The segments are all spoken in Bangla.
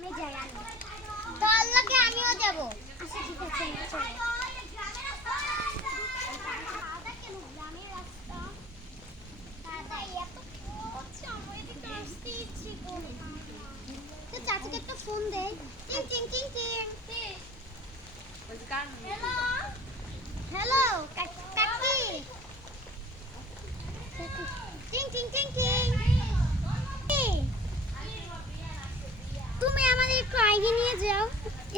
আমি যাই তো আল্লাহকে আমিও যাব আচ্ছা ঠিক আছে চলো আদা কেন গ্রামের রাস্তা দাদা এত হচ্ছে আমার এদিকে আসতে ইচ্ছে করে তো চাচিকে একটা ফোন দেই টিং টিং টিং টিং হ্যালো হ্যালো কাকি টিং টিং টিং টিং তুমি আমাদের একটু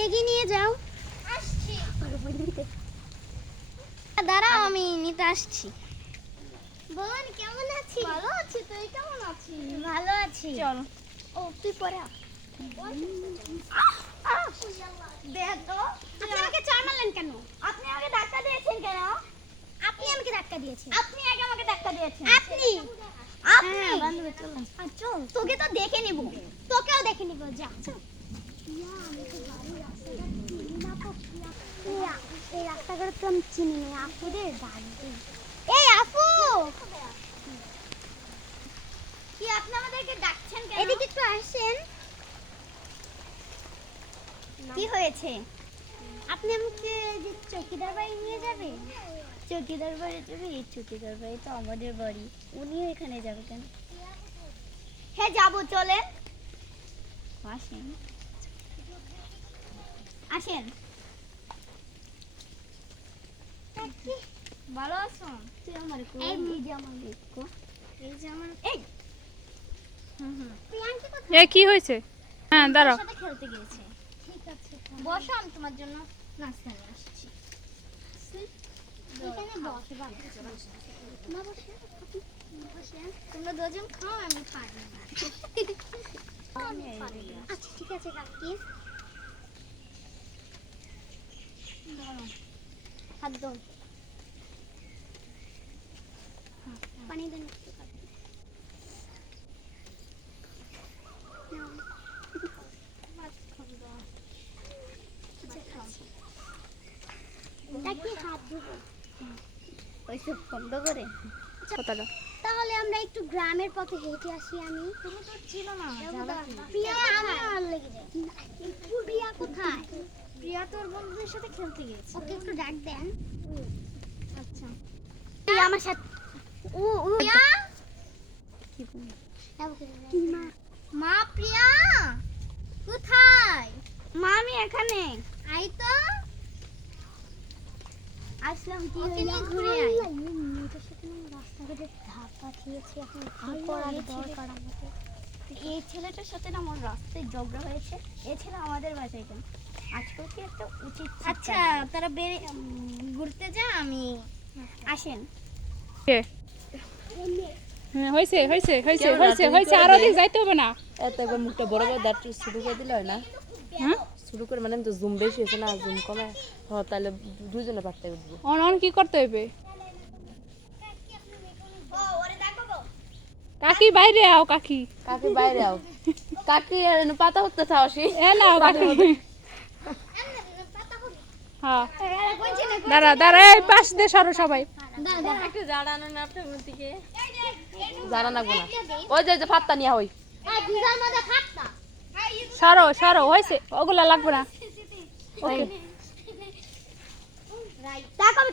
এগিয়ে নিয়ে যাও আসছি দাঁড়াও আমি নিতে আসছি বোন কেমন আছিস ভালো আছি তুই কেমন আছিস ভালো আছি চল ও তুই পরে দেখ তো আপনি আমাকে চার মারলেন কেন আপনি আমাকে ধাক্কা দিয়েছেন কেন আপনি আমাকে ধাক্কা দিয়েছেন আপনি আগে আমাকে ধাক্কা দিয়েছেন আপনি হ্যাঁ বান্ধবী চল চল তোকে তো দেখে নিব তোকেও দেখে নিব যা এই রাস্তাঘাট তো আমি চিনি না আপুদের বাড়ি এই আপু কি আপনি আমাদেরকে ডাকছেন কেন এদিকে একটু আসেন কি হয়েছে আপনি আমাকে যে চৌকিদার বাড়ি নিয়ে যাবেন চৌকিদার বাড়ি যাবে এই চৌকিদার বাড়ি তো আমাদের বাড়ি উনিও এখানে যাবে কেন হ্যাঁ যাবো চলেন আসেন আসেন ভালো আছো তুই আমার এই যে আমার দেখো এই যে আমার এই প্রিয়াঙ্কি কোথায় এ কি হয়েছে হ্যাঁ দাঁড়াও সাথে খেলতে গিয়েছে ঠিক আছে বসো আমি তোমার জন্য নাস্তা নিয়ে আসছি এখানে বসে না বসে তোমরা দুজন খাও আমি পারি না আচ্ছা ঠিক আছে কাকি হাত দাও পানি দেন তাহলে আমরা একটু গ্রামের পথে হেঁটে আসি আমি তুমি তো ছিল না প্রিয়া আমার লেগে যায় প্রিয়া কোথায় প্রিয়া তোর বন্ধুদের সাথে খেলতে গেছে ওকে একটু ডাক দেন আচ্ছা প্রিয়া আমার সাথে ও প্রিয়া কি মা প্রিয়া কোথায় মা আমি এখানে আই তো আসলাম কি হইলো ঘুরে আই মেয়েটার সাথে আমি রাস্তাঘাটে ধাক্কা খেয়েছি এখন কি করার দরকার আমাকে এই ছেলেটার সাথে না আমার রাস্তায় ঝগড়া হয়েছে এই ছেলে আমাদের বাসায় কেন আজকেও কি একটা উচিত আচ্ছা তারা ঘুরতে যা আমি আসেন কে হ্যাঁ হইছে হইছে হইছে হইছে হইছে আর ওদিকে যাইতে হবে না এত একবার মুখটা বড় করে দাঁত শুরু করে দিলে হয় না হ্যাঁ শুরু করে মানে তো জুম বেশি হয়েছে না জুম কমে হ্যাঁ তাহলে দুজনে পারতে উঠবো অন অন কি করতে হবে কাকি বাইরে আও কাকি কাকি বাইরে আও কাকি পাতা হতে চাওসি এ নাও কাকি হ্যাঁ দাঁড়া দাঁড়া এই পাশ দিয়ে সরো সবাই একটু জাড়ানো না আপনার দিকে জাড়ানা গোনা ওই যে ফাত্তা নিয়া হই সরো সরো হয়েছে ওগুলা লাগবে না ওকে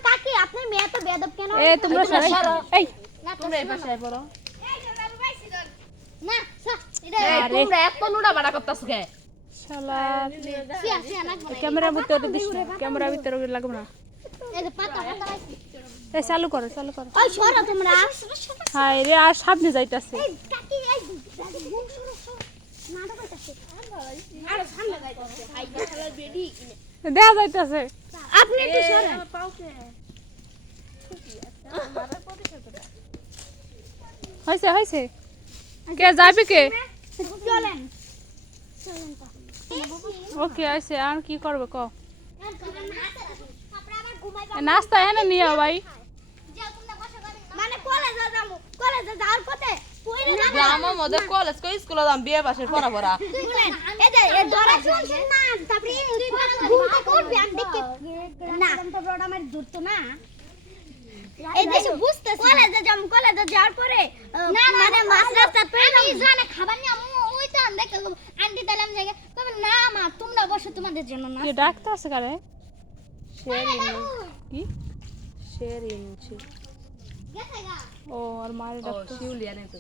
কাকি আপনার মেয়ে তো বেয়াদব কেন এ তোমরা সরো এই তোমরা এই পাশে আয় পড়ো না তোমরা এত নুডা বাড়া করতেছ কে শালা ক্যামেরার ভিতরে দিস না ক্যামেরার ভিতরে লাগবে না এই যে পাতা এই চালু করো চালু করো ওই সরো তোমরা হাই রে আর সামনে যাইতাছে এই কাকি এই ঘুম শুরু নাটক হইতাছে আর সামনে যাইতাছে হাই খেলার বেডি দেয়া যাইতাছে আপনি একটু সরেন হইছে হইছে কে যাবে কে চলেন ওকে আইছে আর কি করবে ক নাস্তা এনে নিও ভাই মানে কলেজে যাবো কলেজে যাওয়ার পথে গ্রামের মধ্যে কলেজ কই স্কুলে যাম বিয়ে পাশের পড়া পড়া এই যে এই দরা শুনছেন না তারপরে ঘুমটা করবে আমি দেখে না তো বড় আমার ধরতো না এই দেশে বুঝতেছি কলেজে যাওয়ার পরে মানে মাছ রাস্তা পেয়ে আমি জানে খাবার নিয়ে ওই তো আমি দেখলাম আন্টি দিলাম জায়গা কবে না তোমরা বসো, তোমাদের জন্য না। কি ডাকতে আছে কারে? শেরিন কি? শেরিন ও আর মারে ডাকতে। শিউলিয়া নেই তো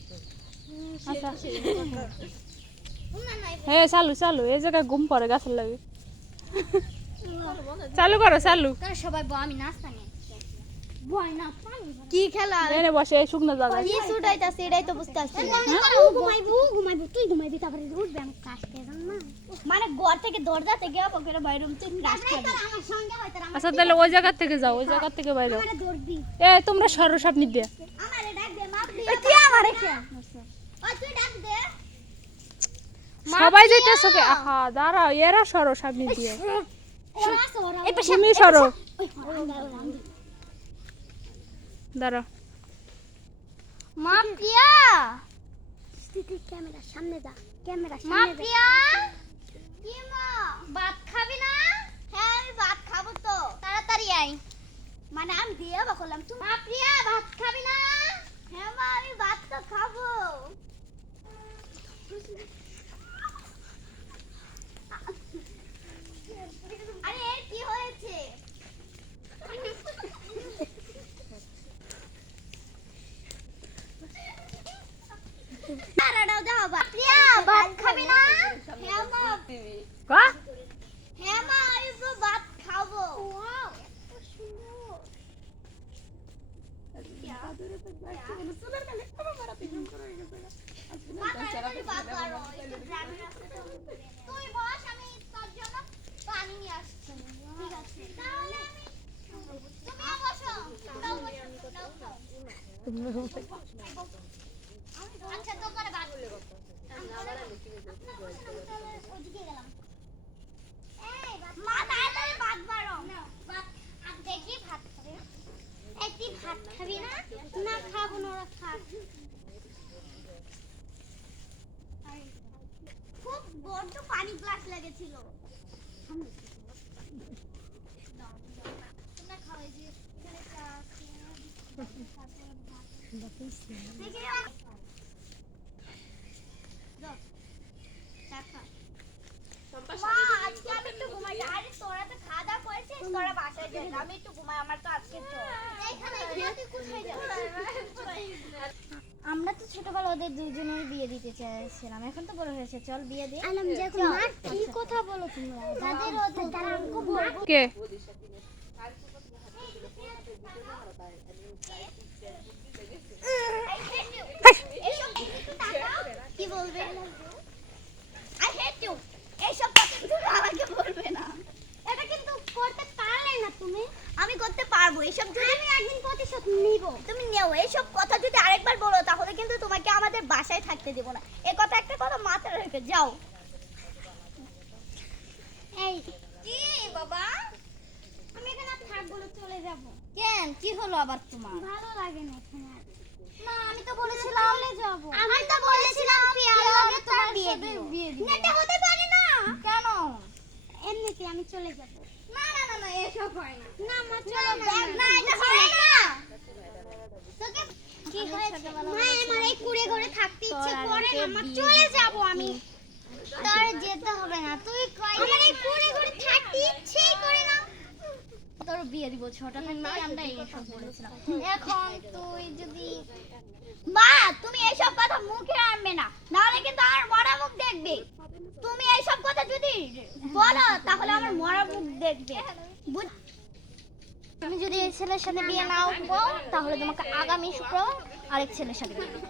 আচ্ছা হ্যাঁ চালু চালু, এই জায়গায় ঘুম পড়ে গাছের লাগে। চালু করো চালু। তারা সবাই আমি নাস্তা নিয়ে বয় না পানি কি খেলা এনে বসে এই শুকনো জায়গায়। কি ছুটাইতাছে এটাই তো বুঝতে পারছি না। ঘুমাইবো তুই ঘুমাইবি তারপরে উঠবে আমি কাজ পেলাম না, মানে ঘর থেকে দরজা থেকে করে বাইরে তুই কাজ করবি আমার সঙ্গে হয় তার আচ্ছা তাহলে ওই জায়গা থেকে যাও, ওই জায়গা থেকে বাইরে যাও। আমারে দৌড়বি এ তোমরা সরো সামনে দিয়ে। আমারে ডাক দে মাপ দে তুই আমারে কে ওই তুই ডাক দে সবাই যাইতেছো কে? আহা দাঁড়াও, এরা সরো সামনে দিয়ে। ওরা আছে ওরা এই পাশে তুমি সরো, দাঁড়াও। মা প্রিয়া স্থিতি ক্যামেরা সামনে যা, ক্যামেরা সামনে মা প্রিয়া কি মা ভাত খাবি না? হ্যাঁ আমি ভাত খাবো তো, তাড়াতাড়ি আই। মানে আমি দিয়ে বকলাম তুমি মা প্রিয়া ভাত খাবি না? হ্যাঁ মা আমি ভাত তো খাবো। আরে এর কি হয়েছে? আরাডাও দাও বা প্রিয়া ভাত খাবি না? হ্যাঁ মা কা হ্যাঁ মা আমি তো ভাত খাবো। ওয়াও এত সুন্দর। তুই বস আমি তোর জন্য পানি নিয়ে আসছি। ঠিক আছে তাহলে তুমিও বসো। নাও বসো, নাও খাও। আচ্ছা তো করে ভাত ওদিকে গেলাম। এই মা তাড়াতাড়ি ভাত বাড়ো। ভাত আর দেখি ভাত খাবে। একটি ভাত খাবি না? না খাবো না, ওরা খাক। খুব বড্ড পানি গ্লাস লেগেছিল। তোমরা খাও এই যে এখানে চা আছে। দেখি দাও চা খা। মা আজকে আমি একটু ঘুমাই। আরে তোরা তো খাওয়া দাওয়া করেছিস, তোরা বাসায় যা, আমি একটু ঘুমাই, আমার তো আজকে জ্বর। এইখানে তুই কোথায় যাস? আমরা তো ছোটবেলা ওদের দুইজনের বিয়ে দিতে চাইছিলাম, এখন তো বড় হয়েছে, চল বিয়ে দে। আলম যখন মা কি কথা বলো তোমরা? তাদের ওদের তারাঙ্কু বলবো কে? কি বলবে? I hate you. এইসব কথা তুমি আমাকে বলবে না। এটা কিন্তু করতে পারলে না তুমি। আমি করতে পারবো এইসব, যদি আমি একদিন প্রতিশোধ নিব। তুমি নেও, এইসব কথা যদি আরেকবার বলো তাহলে কিন্তু তোমাকে আমাদের বাসায় থাকতে দেব না। এই কথা একটা কথা মাথায় রেখে যাও। এই কি বাবা, আমি এখানে আর থাকবো না, চলে যাব। কেন কি হলো আবার তোমার? ভালো লাগে না এখানে আর। না আমি তো বলেছিলাম চলে যাব। আমি তো বলেছিলাম প্রিয়ার লগে তোমার বিয়ে দিও। এটা হতে পারে না। কেন? এমনিতে আমি চলে যাব। না না না না এসব হয় না। না মা চলো না, এটা হয় না। তোকে কি হয়েছে? মা আমার এই কুড়ে ঘরে থাকতে ইচ্ছে করে না, মা চলে যাব আমি। তোর যেতে হবে না, তুই কই আমার এই কুড়ে ঘরে থাকতে ইচ্ছেই করে না। তোর বিয়ে দিব, ছোট থাকতেই আমরা এইসব বলেছিলাম। এখন তুই যদি মা তুমি এইসব কথা মুখে আনবে না, নাহলে কিন্তু আমার মরা মুখ দেখবে। তুমি এইসব কথা যদি বলো তাহলে আমার মরা মুখ দেখবে। তুমি যদি এই ছেলের সাথে বিয়ে নাও করো তাহলে তোমাকে আগামী শুক্রবার আরেক ছেলের সাথে বিয়ে দেব।